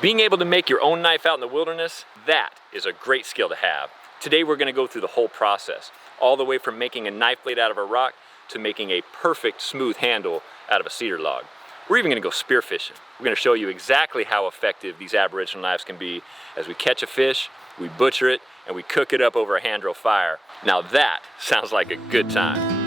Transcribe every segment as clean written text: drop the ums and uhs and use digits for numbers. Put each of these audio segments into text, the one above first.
Being able to make your own knife out in the wilderness, that is a great skill to have. Today we're going to go through the whole process, all the way from making a knife blade out of a rock to making a perfect smooth handle out of a cedar log. We're even going to go spearfishing. We're going to show you exactly how effective these aboriginal knives can be as we catch a fish, we butcher it, and we cook it up over a hand-drill fire. Now that sounds like a good time.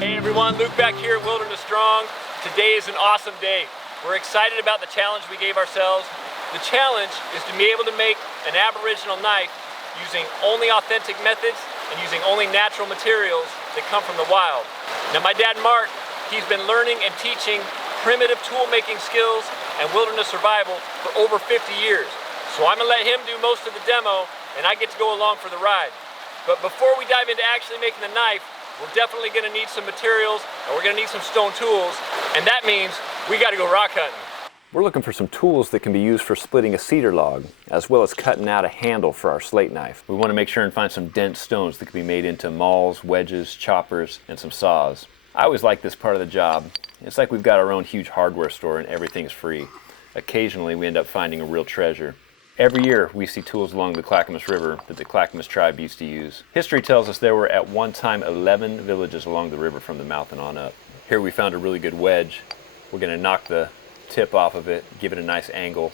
Hey everyone, Luke back here at Wilderness Strong. Today is an awesome day. We're excited about the challenge we gave ourselves. The challenge is to be able to make an aboriginal knife using only authentic methods and using only natural materials that come from the wild. Now my dad Mark, he's been learning and teaching primitive tool making skills and wilderness survival for over 50 years. So I'm gonna let him do most of the demo and I get to go along for the ride. But before we dive into actually making the knife, we're definitely gonna need some materials and we're gonna need some stone tools, and that means we gotta go rock hunting. We're looking for some tools that can be used for splitting a cedar log, as well as cutting out a handle for our slate knife. We want to make sure and find some dense stones that can be made into mauls, wedges, choppers, and some saws. I always like this part of the job. It's like we've got our own huge hardware store and everything's free. Occasionally we end up finding a real treasure. Every year we see tools along the Clackamas River that the Clackamas tribe used to use. History tells us there were at one time 11 villages along the river from the mouth and on up. Here we found a really good wedge. We're going to knock the tip off of it, give it a nice angle.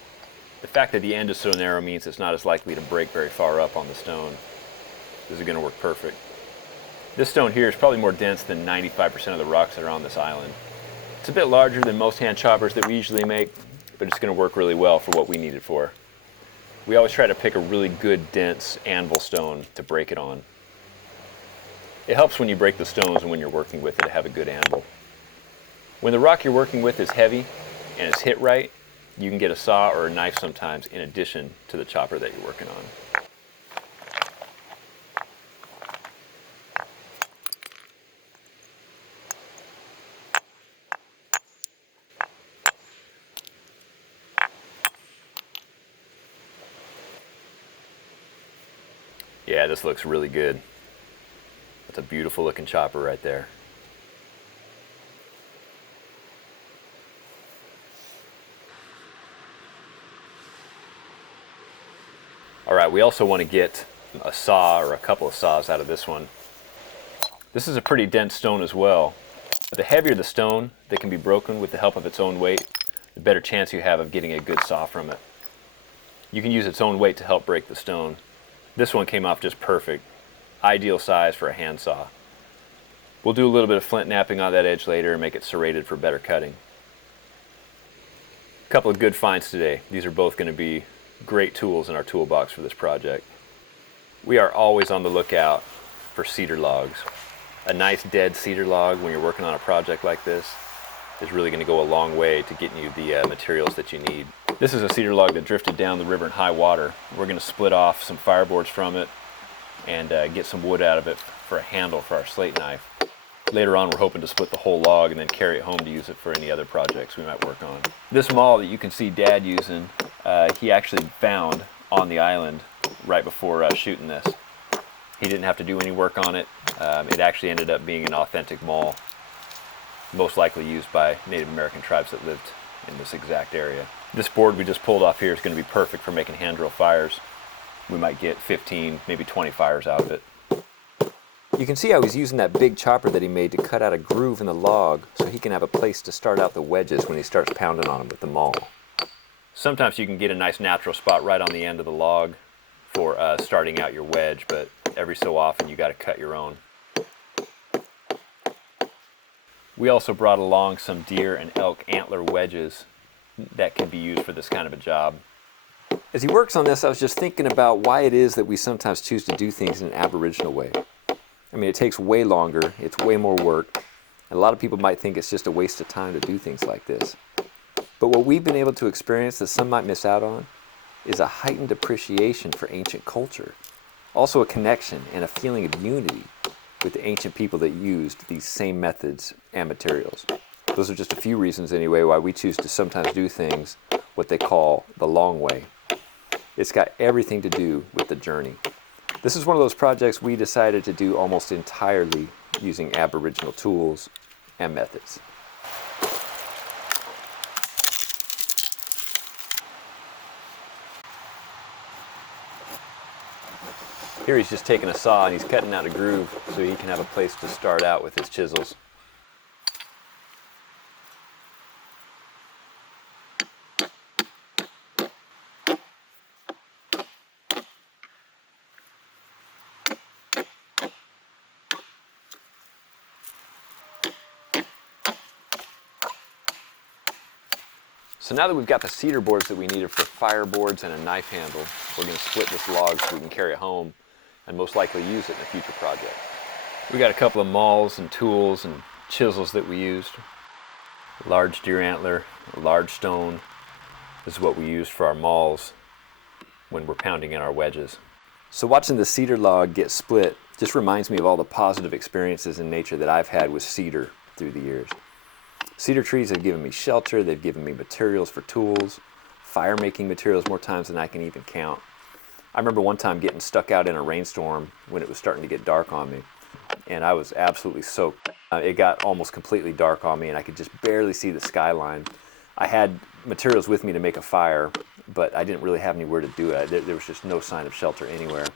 The fact that the end is so narrow means it's not as likely to break very far up on the stone. This is going to work perfect. This stone here is probably more dense than 95% of the rocks that are on this island. It's a bit larger than most hand choppers that we usually make, but it's going to work really well for what we need it for. We always try to pick a really good dense anvil stone to break it on. It helps when you break the stones and when you're working with it to have a good anvil. When the rock you're working with is heavy and it's hit right, you can get a saw or a knife sometimes in addition to the chopper that you're working on. Yeah, this looks really good. That's a beautiful looking chopper right there. Alright, we also want to get a saw or a couple of saws out of this one. This is a pretty dense stone as well. But the heavier the stone that can be broken with the help of its own weight, the better chance you have of getting a good saw from it. You can use its own weight to help break the stone. This one came off just perfect. Ideal size for a hand saw. We'll do a little bit of flint knapping on that edge later and make it serrated for better cutting. A couple of good finds today. These are both going to be great tools in our toolbox for this project. We are always on the lookout for cedar logs. A nice dead cedar log when you're working on a project like this is really going to go a long way to getting you the materials that you need. This is a cedar log that drifted down the river in high water. We're going to split off some fireboards from it and get some wood out of it for a handle for our slate knife. Later on we're hoping to split the whole log and then carry it home to use it for any other projects we might work on. This maul that you can see Dad using, he actually found on the island right before shooting this. He didn't have to do any work on it. It actually ended up being an authentic maul, most likely used by Native American tribes that lived in this exact area. This board we just pulled off here is going to be perfect for making hand-drill fires. We might get 15, maybe 20 fires out of it. You can see how he's using that big chopper that he made to cut out a groove in the log so he can have a place to start out the wedges when he starts pounding on them with the maul. Sometimes you can get a nice natural spot right on the end of the log for starting out your wedge, but every so often you got to cut your own. We also brought along some deer and elk antler wedges that can be used for this kind of a job. As he works on this, I was just thinking about why it is that we sometimes choose to do things in an aboriginal way. I mean, it takes way longer, it's way more work, and a lot of people might think it's just a waste of time to do things like this. But what we've been able to experience that some might miss out on is a heightened appreciation for ancient culture. Also a connection and a feeling of unity with the ancient people that used these same methods and materials. Those are just a few reasons anyway why we choose to sometimes do things what they call the long way. It's got everything to do with the journey. This is one of those projects we decided to do almost entirely using Aboriginal tools and methods. Here he's just taking a saw and he's cutting out a groove so he can have a place to start out with his chisels. So now that we've got the cedar boards that we needed for fireboards and a knife handle, we're going to split this log so we can carry it home and most likely use it in a future project. We got a couple of mauls and tools and chisels that we used. A large deer antler, a large stone. This is what we used for our mauls when we're pounding in our wedges. So watching the cedar log get split just reminds me of all the positive experiences in nature that I've had with cedar through the years. Cedar trees have given me shelter, they've given me materials for tools, fire making materials more times than I can even count. I remember one time getting stuck out in a rainstorm when it was starting to get dark on me, and I was absolutely soaked. It got almost completely dark on me and I could just barely see the skyline. I had materials with me to make a fire, but I didn't really have anywhere to do it. There was just no sign of shelter anywhere.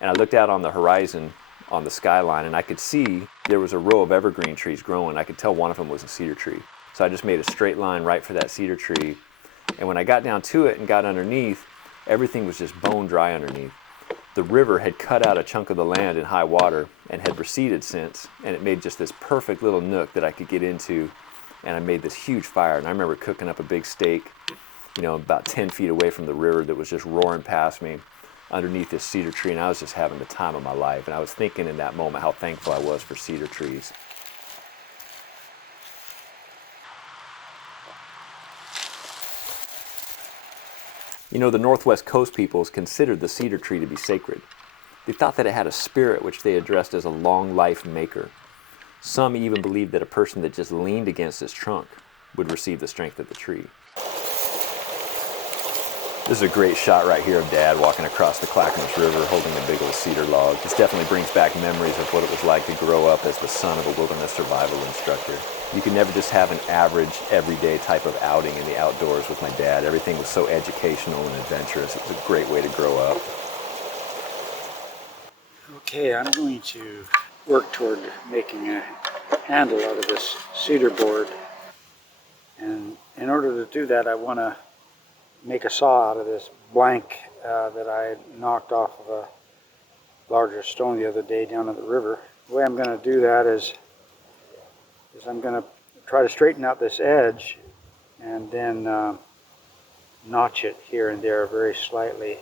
And I looked out on the horizon on the skyline and I could see there was a row of evergreen trees growing. I could tell one of them was a cedar tree. So I just made a straight line right for that cedar tree. And when I got down to it and got underneath, everything was just bone dry underneath. The river had cut out a chunk of the land in high water and had receded since, and it made just this perfect little nook that I could get into, and I made this huge fire. And I remember cooking up a big steak, about 10 feet away from the river that was just roaring past me underneath this cedar tree, and I was just having the time of my life. And I was thinking in that moment how thankful I was for cedar trees. The Northwest Coast peoples considered the cedar tree to be sacred. They thought that it had a spirit which they addressed as a long life maker. Some even believed that a person that just leaned against its trunk would receive the strength of the tree. This is a great shot right here of Dad walking across the Clackamas River holding a big old cedar log. This definitely brings back memories of what it was like to grow up as the son of a wilderness survival instructor. You could never just have an average, everyday type of outing in the outdoors with my dad. Everything was so educational and adventurous. It was a great way to grow up. Okay, I'm going to work toward making a handle out of this cedar board. And in order to do that, I want to make a saw out of this blank that I knocked off of a larger stone the other day down at the river. The way I'm going to do that is I'm going to try to straighten out this edge and then notch it here and there very slightly.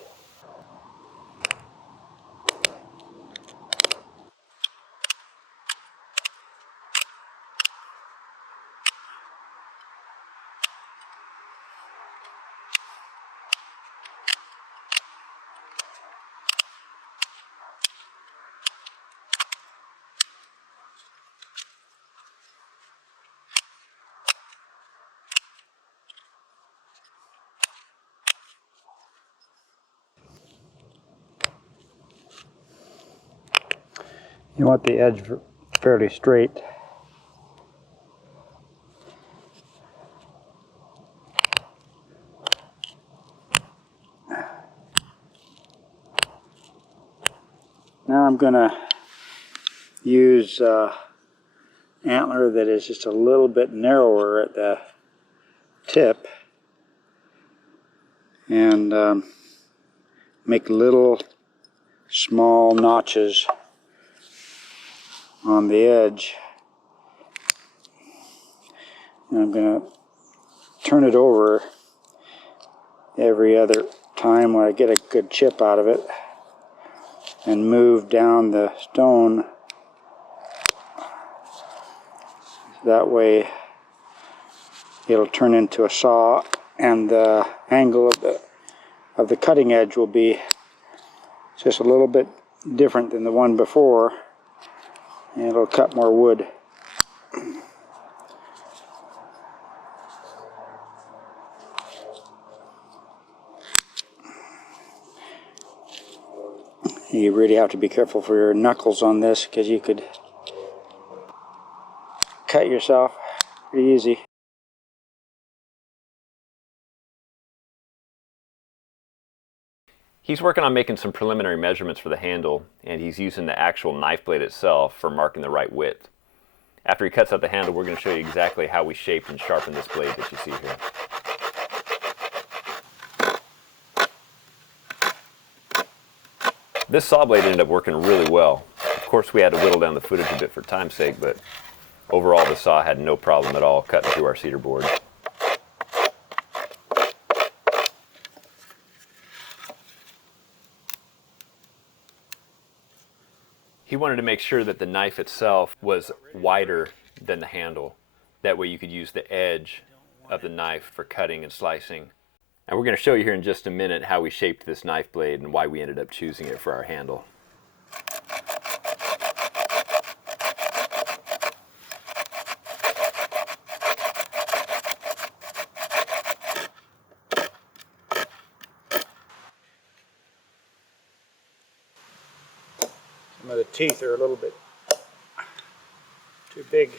You want the edge fairly straight. Now I'm going to use antler that is just a little bit narrower at the tip and make little small notches on the edge. And I'm going to turn it over every other time when I get a good chip out of it and move down the stone. That way it'll turn into a saw and the angle of the cutting edge will be just a little bit different than the one before, and it'll cut more wood. You really have to be careful for your knuckles on this because you could cut yourself. Pretty easy. He's working on making some preliminary measurements for the handle, and he's using the actual knife blade itself for marking the right width. After he cuts out the handle, we're going to show you exactly how we shaped and sharpened this blade that you see here. This saw blade ended up working really well. Of course, we had to whittle down the footage a bit for time's sake, but overall the saw had no problem at all cutting through our cedar board. He wanted to make sure that the knife itself was wider than the handle. That way you could use the edge of the knife for cutting and slicing. And we're going to show you here in just a minute how we shaped this knife blade and why we ended up choosing it for our handle. Some of the teeth are a little bit too big.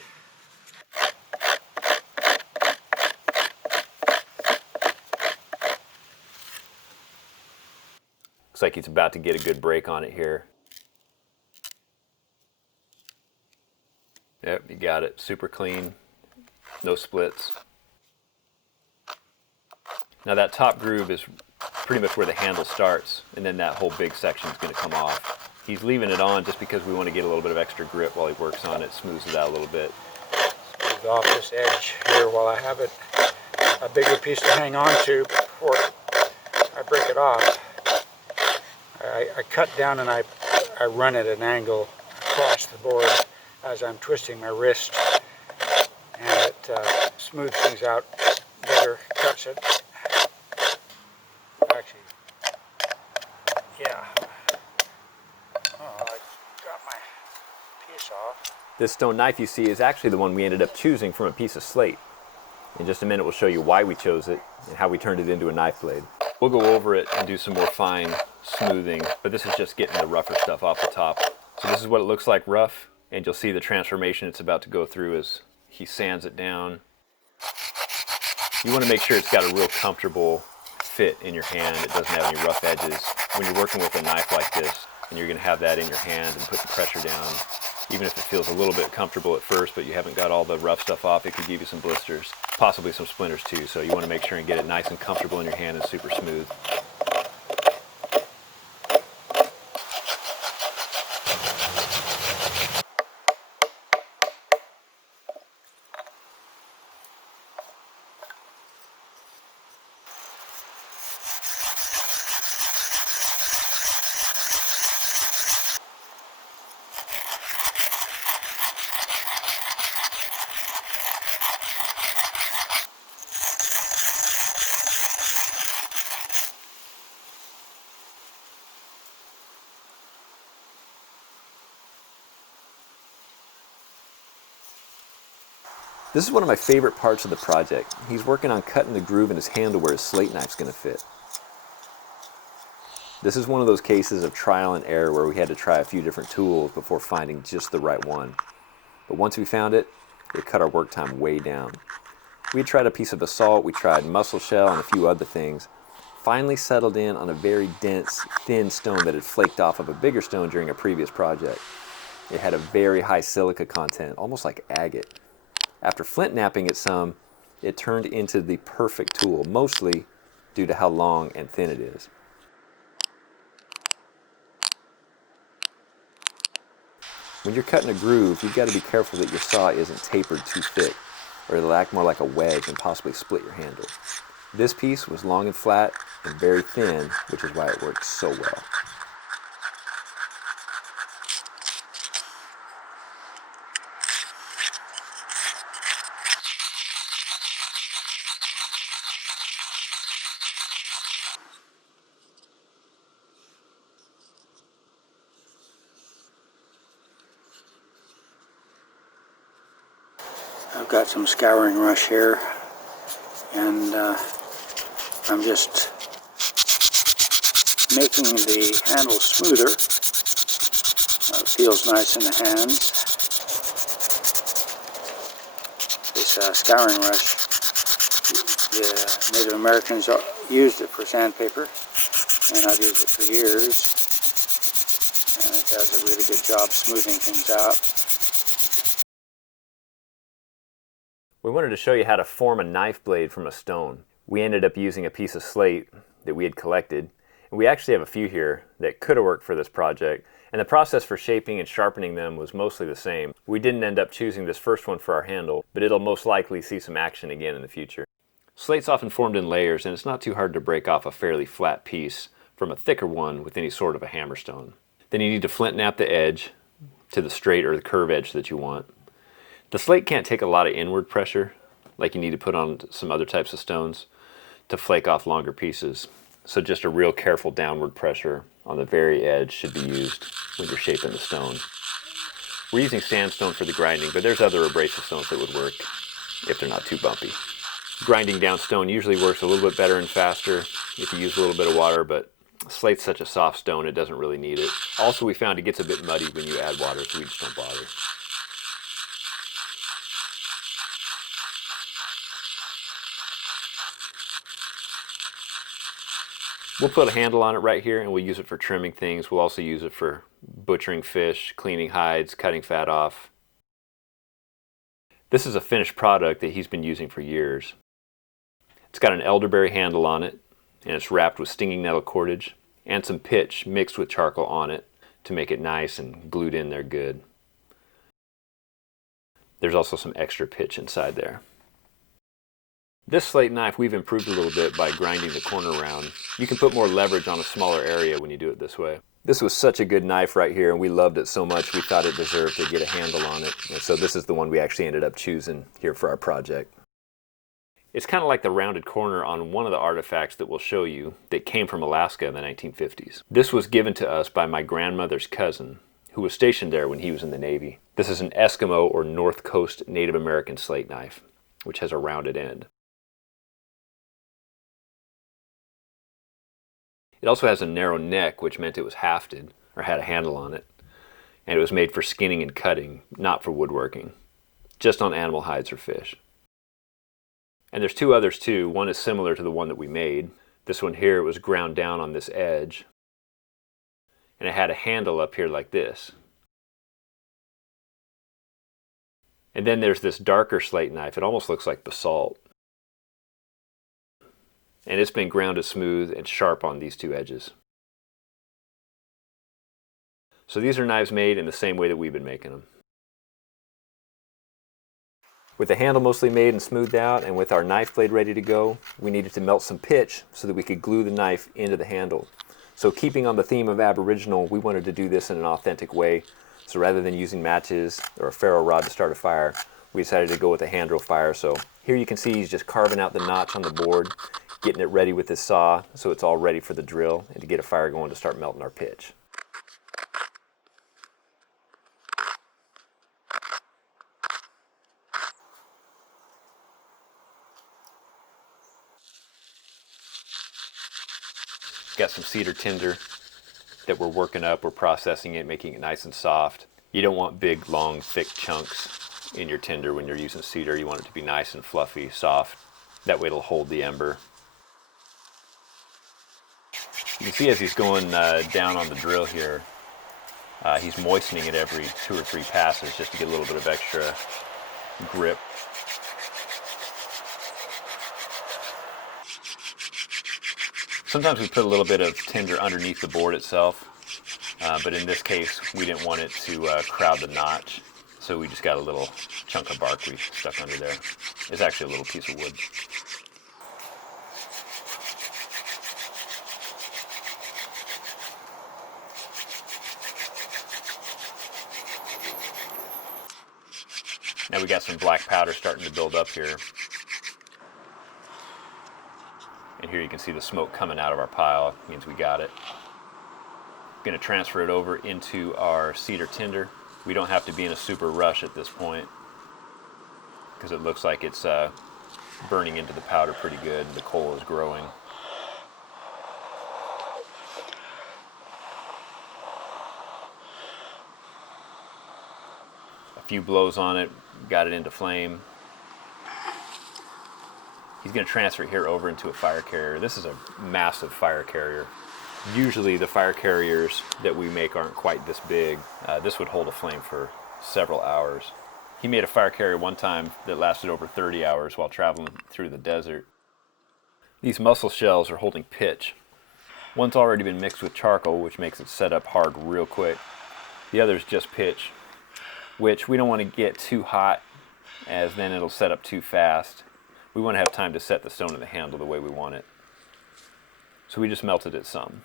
Looks like he's about to get a good break on it here. Yep, you got it. Super clean, no splits. Now that top groove is pretty much where the handle starts, and then that whole big section is going to come off. He's leaving it on just because we want to get a little bit of extra grip while he works on it, smooths it out a little bit. Smooth off this edge here while I have it a bigger piece to hang on to before I break it off. I cut down and I run at an angle across the board as I'm twisting my wrist, and it smooths things out better, cuts it. Actually, yeah. Oh, I got my piece off. This stone knife you see is actually the one we ended up choosing from a piece of slate. In just a minute we'll show you why we chose it and how we turned it into a knife blade. We'll go over it and do some more fine smoothing, but this is just getting the rougher stuff off the top. So this is what it looks like rough, and you'll see the transformation it's about to go through as he sands it down. You want to make sure it's got a real comfortable fit in your hand. It doesn't have any rough edges. When you're working with a knife like this, and you're going to have that in your hand and put the pressure down, even if it feels a little bit comfortable at first, but you haven't got all the rough stuff off, it could give you some blisters, possibly some splinters too. So you want to make sure and get it nice and comfortable in your hand and super smooth. This is one of my favorite parts of the project. He's working on cutting the groove in his handle where his slate knife's going to fit. This is one of those cases of trial and error where we had to try a few different tools before finding just the right one. But once we found it, it cut our work time way down. We had tried a piece of basalt, we tried mussel shell and a few other things. Finally settled in on a very dense, thin stone that had flaked off of a bigger stone during a previous project. It had a very high silica content, almost like agate. After flint knapping it some, it turned into the perfect tool, mostly due to how long and thin it is. When you're cutting a groove, you've got to be careful that your saw isn't tapered too thick, or it'll act more like a wedge and possibly split your handle. This piece was long and flat and very thin, which is why it works so well. I've got some scouring rush here, and I'm just making the handle smoother. It feels nice in the hands. scouring rush. The Native Americans used it for sandpaper, and I've used it for years. And it does a really good job smoothing things out. We wanted to show you how to form a knife blade from a stone. We ended up using a piece of slate that we had collected, and we actually have a few here that could have worked for this project, and the process for shaping and sharpening them was mostly the same. We didn't end up choosing this first one for our handle, but it'll most likely see some action again in the future. Slate's often formed in layers, and it's not too hard to break off a fairly flat piece from a thicker one with any sort of a hammerstone. Then you need to flint knap the edge to the straight or the curve edge that you want. The slate can't take a lot of inward pressure like you need to put on some other types of stones to flake off longer pieces. So just a real careful downward pressure on the very edge should be used when you're shaping the stone. We're using sandstone for the grinding, but there's other abrasive stones that would work if they're not too bumpy. Grinding down stone usually works a little bit better and faster if you use a little bit of water, but slate's such a soft stone it doesn't really need it. Also, we found it gets a bit muddy when you add water, so we just don't bother. We'll put a handle on it right here, and we'll use it for trimming things. We'll also use it for butchering fish, cleaning hides, cutting fat off. This is a finished product that he's been using for years. It's got an elderberry handle on it, and it's wrapped with stinging nettle cordage and some pitch mixed with charcoal on it to make it nice and glued in there good. There's also some extra pitch inside there. This slate knife we've improved a little bit by grinding the corner round. You can put more leverage on a smaller area when you do it this way. This was such a good knife right here, and we loved it so much we thought it deserved to get a handle on it. And so this is the one we actually ended up choosing here for our project. It's kind of like the rounded corner on one of the artifacts that we'll show you that came from Alaska in the 1950s. This was given to us by my grandmother's cousin, who was stationed there when he was in the Navy. This is an Eskimo or North Coast Native American slate knife, which has a rounded end. It also has a narrow neck, which meant it was hafted, or had a handle on it. And it was made for skinning and cutting, not for woodworking. Just on animal hides or fish. And there's two others too. One is similar to the one that we made. This one here was ground down on this edge. And it had a handle up here like this. And then there's this darker slate knife. It almost looks like basalt. And it's been grounded smooth and sharp on these two edges. So these are knives made in the same way that we've been making them. With the handle mostly made and smoothed out, and with our knife blade ready to go, we needed to melt some pitch so that we could glue the knife into the handle. So keeping on the theme of Aboriginal, we wanted to do this in an authentic way. So rather than using matches or a ferro rod to start a fire, we decided to go with a hand drill fire. So here you can see he's just carving out the notch on the board, getting it ready with his saw so it's all ready for the drill and to get a fire going to start melting our pitch. Got some cedar tinder that we're working up. We're processing it, making it nice and soft. You don't want big, long, thick chunks in your tinder when you're using cedar. You want it to be nice and fluffy, soft. That way it'll hold the ember. You can see as he's going down on the drill here, he's moistening it every 2 or 3 passes just to get a little bit of extra grip. Sometimes we put a little bit of tinder underneath the board itself, but in this case we didn't want it to crowd the notch, so we just got a little chunk of bark we stuck under there. It's actually a little piece of wood. Now we got some black powder starting to build up here. And here you can see the smoke coming out of our pile. It means we got it. Going to transfer it over into our cedar tinder. We don't have to be in a super rush at this point because it looks like it's burning into the powder pretty good. The coal is growing. A few blows on it, got it into flame. He's going to transfer it here over into a fire carrier. This is a massive fire carrier. Usually the fire carriers that we make aren't quite this big. This would hold a flame for several hours. He made a fire carrier one time that lasted over 30 hours while traveling through the desert. These mussel shells are holding pitch. One's already been mixed with charcoal, which makes it set up hard real quick. The other's just pitch, which we don't want to get too hot, as then it'll set up too fast. We want to have time to set the stone in the handle the way we want it. So we just melted it some.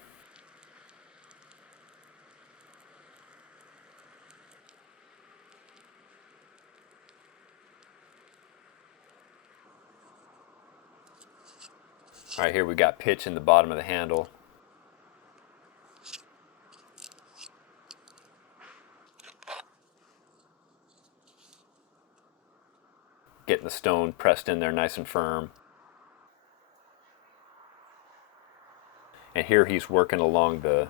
All right, here we got pitch in the bottom of the handle. Getting the stone pressed in there nice and firm. And here he's working along the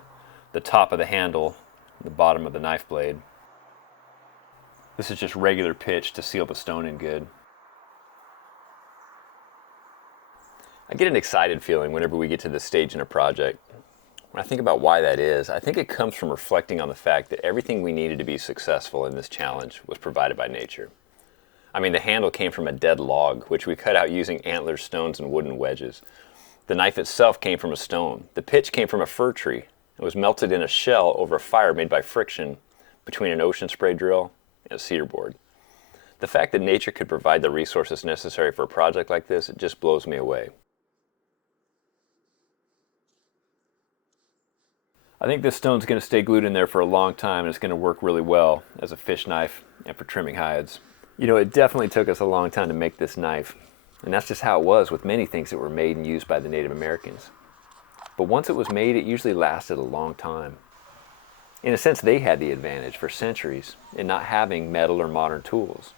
top of the handle, the bottom of the knife blade. This is just regular pitch to seal the stone in good. I get an excited feeling whenever we get to this stage in a project. When I think about why that is, I think it comes from reflecting on the fact that everything we needed to be successful in this challenge was provided by nature. I mean, the handle came from a dead log, which we cut out using antlers, stones, and wooden wedges. The knife itself came from a stone. The pitch came from a fir tree. It was melted in a shell over a fire made by friction between an ocean spray drill and a cedar board. The fact that nature could provide the resources necessary for a project like this, it just blows me away. I think this stone's going to stay glued in there for a long time, and it's going to work really well as a fish knife and for trimming hides. You know, it definitely took us a long time to make this knife, and that's just how it was with many things that were made and used by the Native Americans. But once it was made, it usually lasted a long time. In a sense, they had the advantage for centuries in not having metal or modern tools.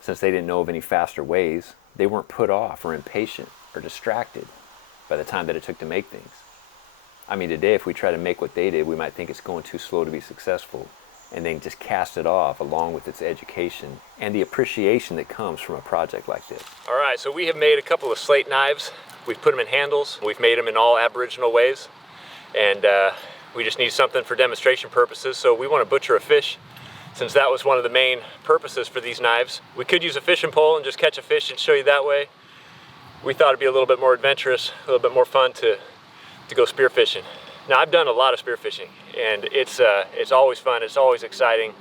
Since they didn't know of any faster ways, they weren't put off or impatient or distracted by the time that it took to make things. I mean, today, if we try to make what they did, we might think it's going too slow to be successful, and then just cast it off along with its education and the appreciation that comes from a project like this. All right, so we have made a couple of slate knives. We've put them in handles. We've made them in all aboriginal ways, and we just need something for demonstration purposes. So we want to butcher a fish, since that was one of the main purposes for these knives. We could use a fishing pole and just catch a fish and show you that way. We thought it'd be a little bit more adventurous, a little bit more fun to go spearfishing. Now, I've done a lot of spearfishing, and it's always fun, it's always exciting.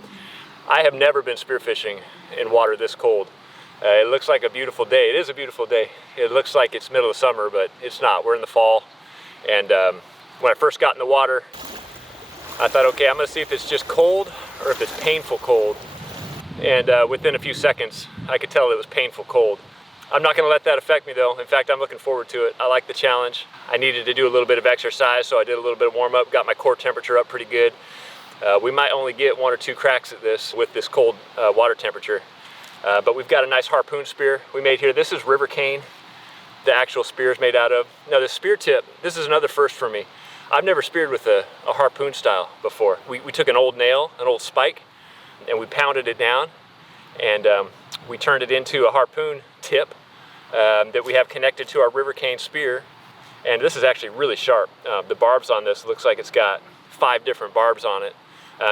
I have never been spearfishing in water this cold. It looks like a beautiful day. It is a beautiful day. It looks like it's middle of summer, but it's not. We're in the fall, and when I first got in the water, I thought, okay, I'm gonna see if it's just cold or if it's painful cold. And within a few seconds, I could tell it was painful cold. I'm not gonna let that affect me though. In fact, I'm looking forward to it. I like the challenge. I needed to do a little bit of exercise, so I did a little bit of warm up, got my core temperature up pretty good. We might only get 1 or 2 cracks at this with this cold water temperature. But we've got a nice harpoon spear we made here. This is river cane, the actual spear is made out of. Now the spear tip, this is another first for me. I've never speared with a harpoon style before. We took an old nail, an old spike, and we pounded it down, and we turned it into a harpoon tip that we have connected to our river cane spear. And this is actually really sharp. The barbs on this looks like it's got 5 different barbs on it.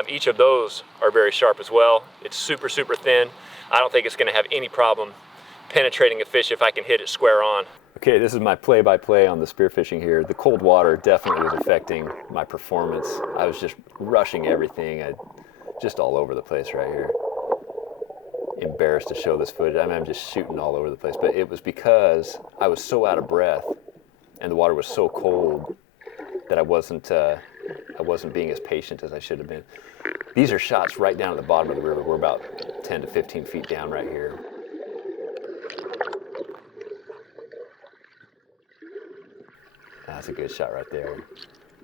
Each of those are very sharp as well. It's super, super thin. I don't think it's gonna have any problem penetrating a fish if I can hit it square on. Okay, this is my play-by-play on the spearfishing here. The cold water definitely was affecting my performance. I was just rushing everything. Just all over the place right here. Embarrassed to show this footage. I mean, I'm just shooting all over the place, but it was because I was so out of breath and the water was so cold that I wasn't being as patient as I should have been. These are shots right down at the bottom of the river. We're about 10 to 15 feet down right here. That's a good shot right there.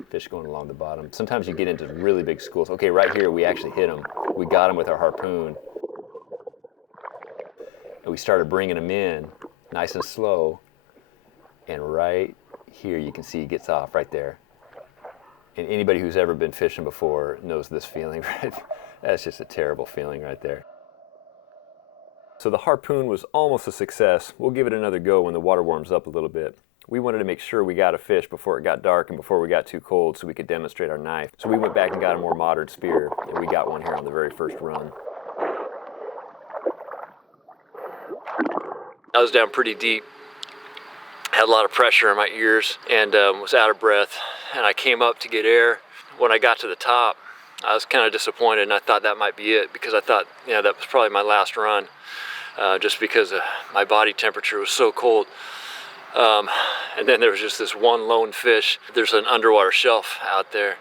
Fish going along the bottom. Sometimes you get into really big schools. Okay, right here we actually hit them. We got them with our harpoon. And we started bringing them in nice and slow. And right here you can see he gets off right there. And anybody who's ever been fishing before knows this feeling, right? That's just a terrible feeling right there. So the harpoon was almost a success. We'll give it another go when the water warms up a little bit. We wanted to make sure we got a fish before it got dark and before we got too cold so we could demonstrate our knife. So we went back and got a more modern spear, and we got one here on the very first run. I was down pretty deep, had a lot of pressure in my ears, and was out of breath, and I came up to get air. When I got to the top, I was kind of disappointed, and I thought that might be it, because I thought, that was probably my last run, just because my body temperature was so cold. And then there was just this one lone fish. There's an underwater shelf out there,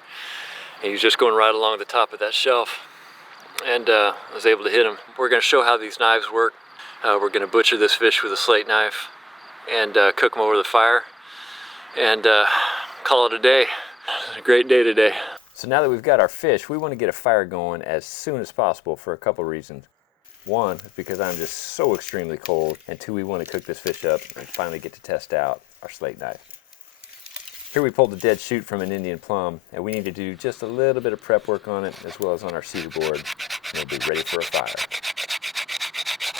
and he was just going right along the top of that shelf, and I was able to hit him. We're going to show how these knives work. We're going to butcher this fish with a slate knife and cook him over the fire and call it a day. It's a great day today. So now that we've got our fish, we want to get a fire going as soon as possible for a couple reasons. One, because I'm just so extremely cold, and two, we want to cook this fish up and finally get to test out our slate knife. Here we pulled a dead shoot from an Indian plum, and we need to do just a little bit of prep work on it as well as on our cedar board, and we'll be ready for a fire.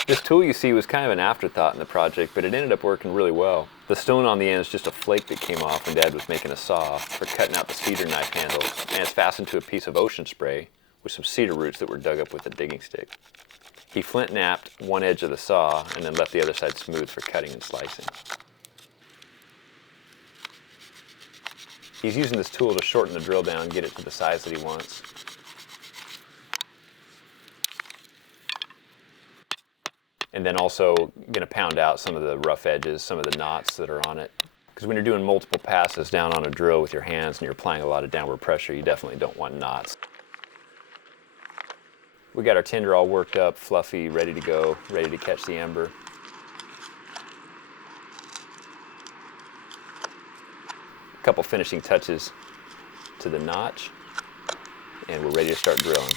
This tool you see was kind of an afterthought in the project, but it ended up working really well. The stone on the end is just a flake that came off when Dad was making a saw for cutting out the cedar knife handles, and it's fastened to a piece of ocean spray with some cedar roots that were dug up with a digging stick. He flint knapped one edge of the saw and then left the other side smooth for cutting and slicing. He's using this tool to shorten the drill down and get it to the size that he wants. And then also going to pound out some of the rough edges, some of the knots that are on it. Because when you're doing multiple passes down on a drill with your hands and you're applying a lot of downward pressure, you definitely don't want knots. We got our tinder all worked up, fluffy, ready to go, ready to catch the ember. A couple finishing touches to the notch, and we're ready to start drilling.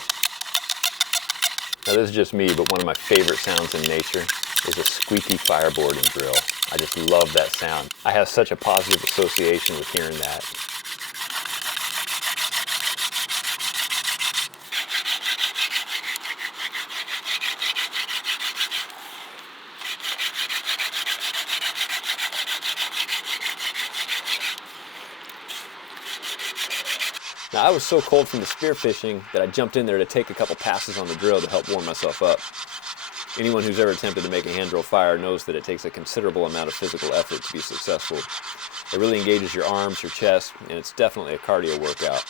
Now this is just me, but one of my favorite sounds in nature is a squeaky fireboarding drill. I just love that sound. I have such a positive association with hearing that. Now I was so cold from the spearfishing that I jumped in there to take a couple passes on the drill to help warm myself up. Anyone who's ever attempted to make a hand drill fire knows that it takes a considerable amount of physical effort to be successful. It really engages your arms, your chest, and it's definitely a cardio workout.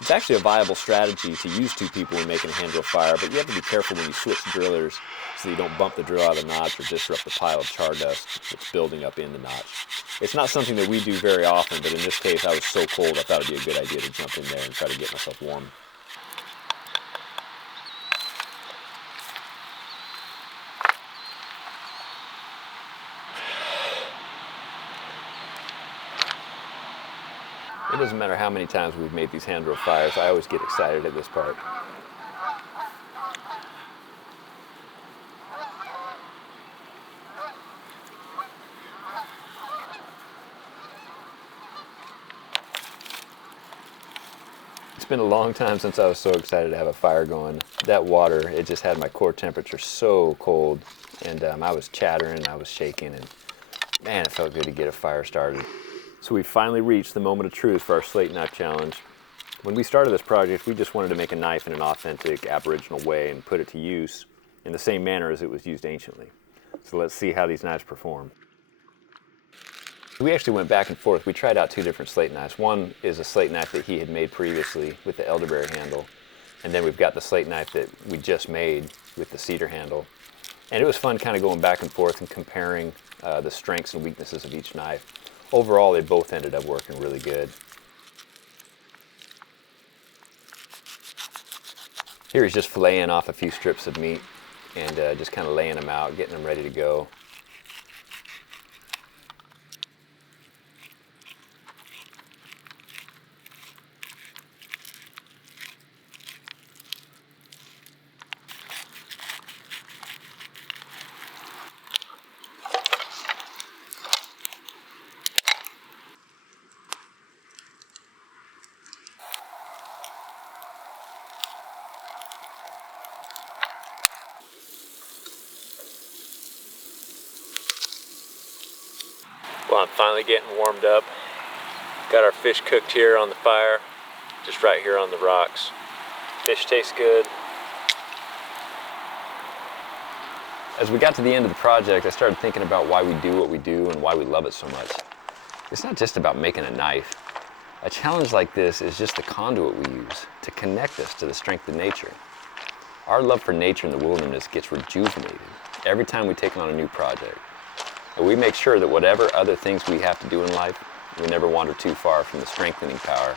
It's actually a viable strategy to use two people when making a hand drill fire, but you have to be careful when you switch drillers so you don't bump the drill out of the notch or disrupt the pile of char dust that's building up in the notch. It's not something that we do very often, but in this case I was so cold I thought it'd be a good idea to jump in there and try to get myself warm. It doesn't matter how many times we've made these hand drill fires, I always get excited at this part. It's been a long time since I was so excited to have a fire going. That water, it just had my core temperature so cold, and I was chattering, I was shaking, and man, it felt good to get a fire started. So we finally reached the moment of truth for our slate knife challenge. When we started this project, we just wanted to make a knife in an authentic aboriginal way and put it to use in the same manner as it was used anciently. So let's see how these knives perform. We actually went back and forth. We tried out two different slate knives. One is a slate knife that he had made previously with the elderberry handle, and then we've got the slate knife that we just made with the cedar handle. And it was fun kind of going back and forth and comparing the strengths and weaknesses of each knife. Overall, they both ended up working really good. Here he's just filleting off a few strips of meat and just kind of laying them out, getting them ready to go. Well, I'm finally getting warmed up. Got our fish cooked here on the fire, just right here on the rocks. Fish tastes good. As we got to the end of the project, I started thinking about why we do what we do and why we love it so much. It's not just about making a knife. A challenge like this is just the conduit we use to connect us to the strength of nature. Our love for nature in the wilderness gets rejuvenated every time we take on a new project. And we make sure that whatever other things we have to do in life, we never wander too far from the strengthening power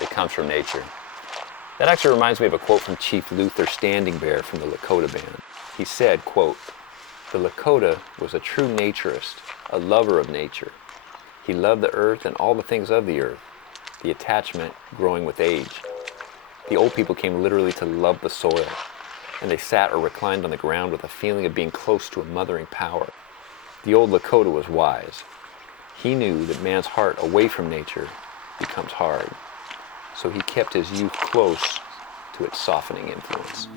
that comes from nature. That actually reminds me of a quote from Chief Luther Standing Bear from the Lakota Band. He said, quote, "The Lakota was a true naturist, a lover of nature. He loved the earth and all the things of the earth, the attachment growing with age. The old people came literally to love the soil, and they sat or reclined on the ground with a feeling of being close to a mothering power. The old Lakota was wise. He knew that man's heart away from nature becomes hard, so he kept his youth close to its softening influence."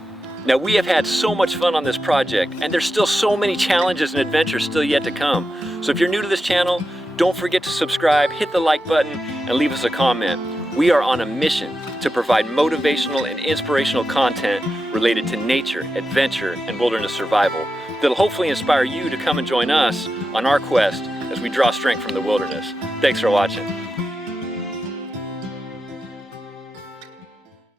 Now, we have had so much fun on this project, and there's still so many challenges and adventures still yet to come. So if you're new to this channel, don't forget to subscribe, hit the like button, and leave us a comment. We are on a mission to provide motivational and inspirational content related to nature, adventure, and wilderness survival that'll hopefully inspire you to come and join us on our quest as we draw strength from the wilderness. Thanks for watching.